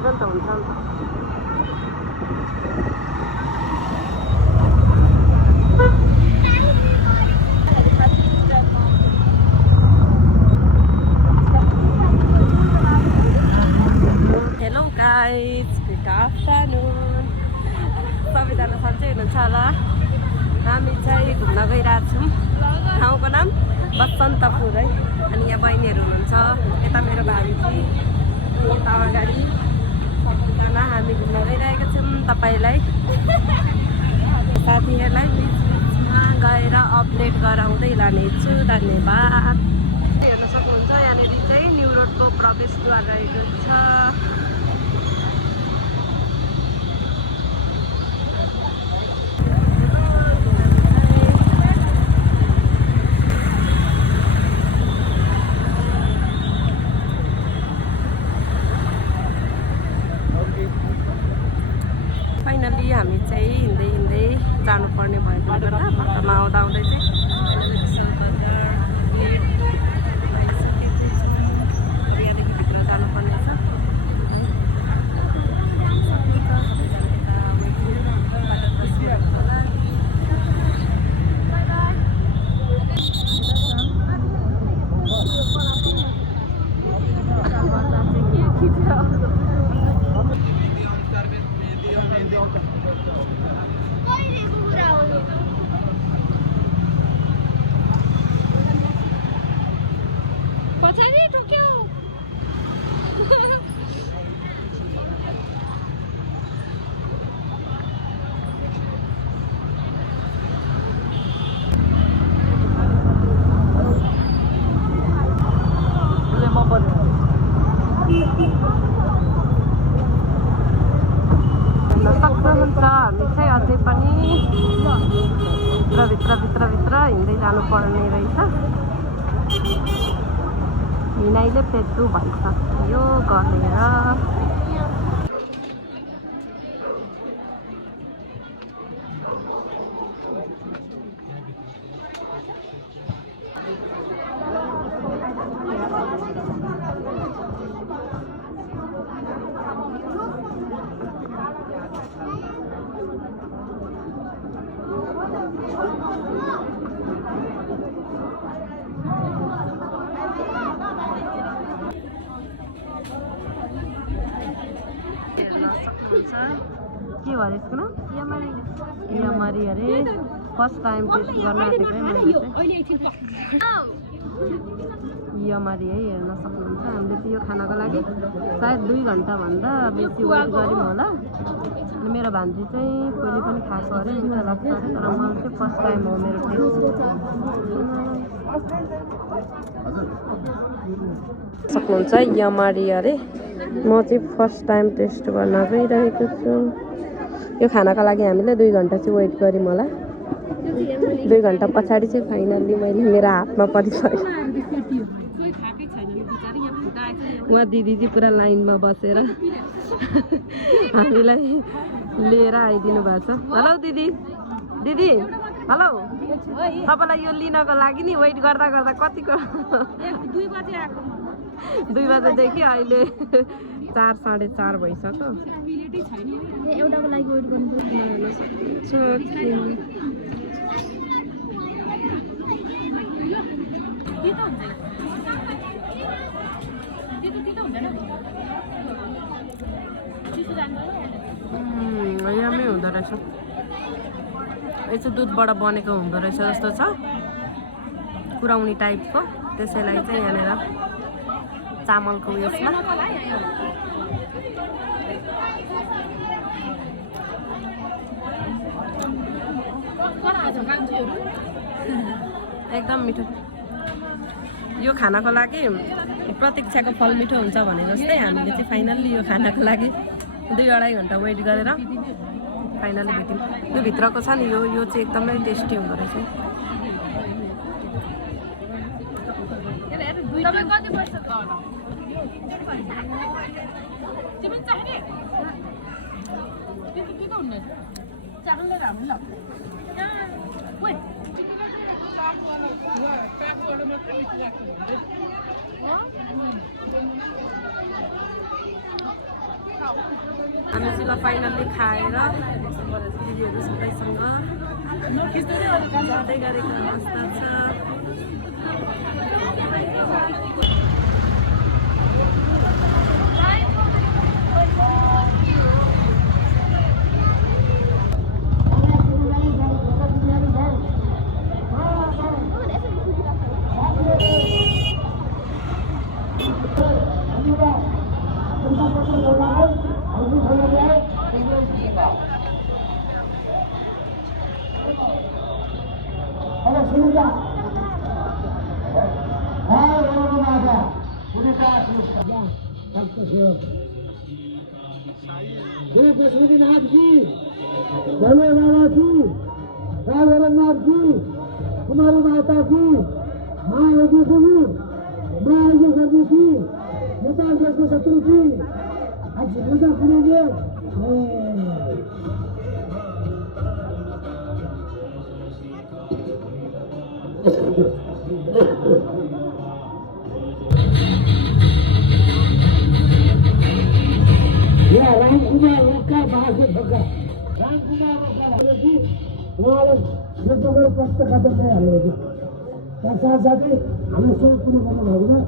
तुरन्त हुन्छ नि त। Hello guys, good afternoon. सबैजना सन्चै हुनुहुन्छ होला। हामी चाहिँ घुम्न गइरहेको छौँ। ठाउँको नाम बसन्तपुर है। अनि यहाँ बहिनीहरू हुनुहुन्छ, यता मेरो भान्जी, यता अगाडि सबैजना हामी घुम्न गइरहेका छौँ। तपाईँलाई साथीहरूलाई बिचमा गएर अपडेट गराउँदै लानेछु। धन्यवाद। हेर्न सक्नुहुन्छ यहाँनिर चाहिँ न्यु रोडको प्रवेशद्वार रहेको छ। फाइनली हामी चाहिँ हिँड्दै हिँड्दै जानुपर्ने भएकोले गर्दा बाटोमा आउँदा आउँदै चाहिँ यहाँदेखि भित्र जानुपर्ने छ। पछाडि ठोक्यो। सक्नुहुन्छ हामी चाहिँ अझै पनि भित्र हिँड्दै जानुपर्ने रहेछ। हिँडाइले पेटु भइसक्यो गरेर। के भयो यसको नाम? यमरी अरे। फर्स्ट टाइम टेस्ट गर्न आँटेको है मैले चाहिँ यमरी है। हेर्न सक्नुहुन्छ हामीले चाहिँ यो खानको लागि सायद 2 घन्टाभन्दा बेसी वेट गऱ्यौँ होला। अनि मेरो भान्जी चाहिँ पहिले पनि खाएको अरे, मिठो लाग्छ। तर मलाई चाहिँ फर्स्ट टाइम हो मेरो टेस्ट। सक्नुहुन्छ यमरी अरे। म चाहिँ फर्स्ट टाइम टेस्ट गर्न गइरहेको छु। यो खानाको लागि हामीले 2 घन्टा चाहिँ वेट गऱ्यौँ होला। 2 घन्टा पछाडि चाहिँ फाइनल्ली मैले मेरो हातमा परिसक्यो। उहाँ दिदी चाहिँ पुरा लाइनमा बसेर हामीलाई लिएर आइदिनु भएको छ। हेलो दिदी। दिदी हेलो। तपाईँलाई यो लिनको लागि नि वेट गर्दा गर्दा कतिको 2 बजेदेखि अहिले 4 साढे 4 भइसक्यो। एउटाको लागि वेट गर्नु यम्मी हुँदो रहेछ। यो चाहिँ दुधबाट बनेको हुँदो रहेछ जस्तो छ, कुराउनी टाइपको। त्यसैलाई चाहिँ यहाँनिर चामलको उयसमा एकदम मिठो। यो खानाको लागि प्रतीक्षाको फल मिठो हुन्छ भने जस्तै हामीले चाहिँ फाइनल्ली यो खानाको लागि 2-2.5 घन्टा वेट गरेर फाइनल्ली भेट्यौँ। यो भित्रको छ नि यो चाहिँ एकदमै टेस्टी हुँदो रहेछ। हामी चाहिँ ल फाइनल्ली खाएर दिदीहरू सबैसँग जाँदै गरेको अवस्था छ। श्री पशुपतिनाथ की, भोले बाबा की, राजनाथ की, कुमारी माता की, माँ योगी देवी, माँ योगी देवी की, नेपाल देश के शत्रु की आज पूजा करेंगे। रामकुमार का बाहर से भगा रामकुमार उहाँले यो प्रकार प्रश्न खातिर हालेको छ। साथसाथै हामीले सब कुरो गर्नुभएको छ।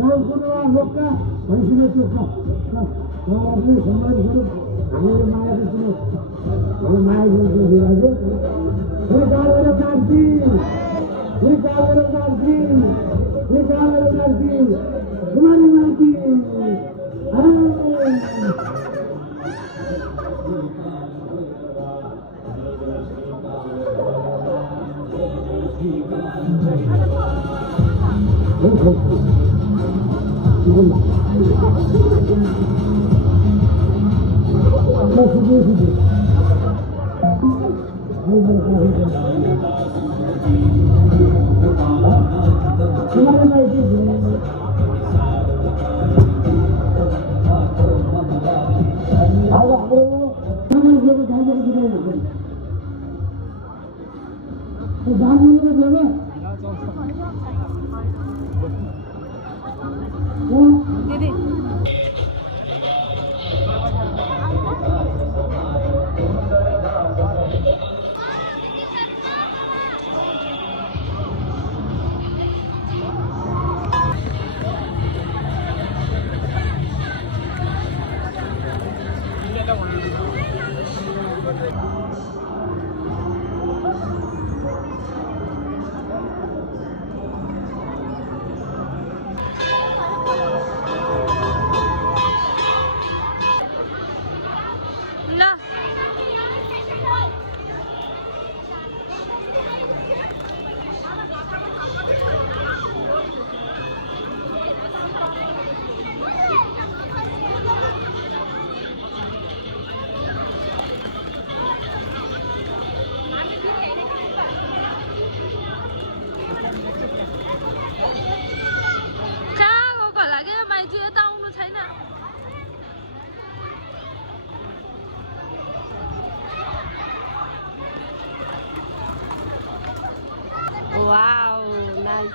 रामकुमार लोकका भैँसीले चोक्का उहाँहरूले सम्मान गऱ्यो। हामीले मायाको कुरो हामी माया गर्नु कुमारी माइती दिदी wow, nice.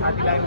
साथीलाई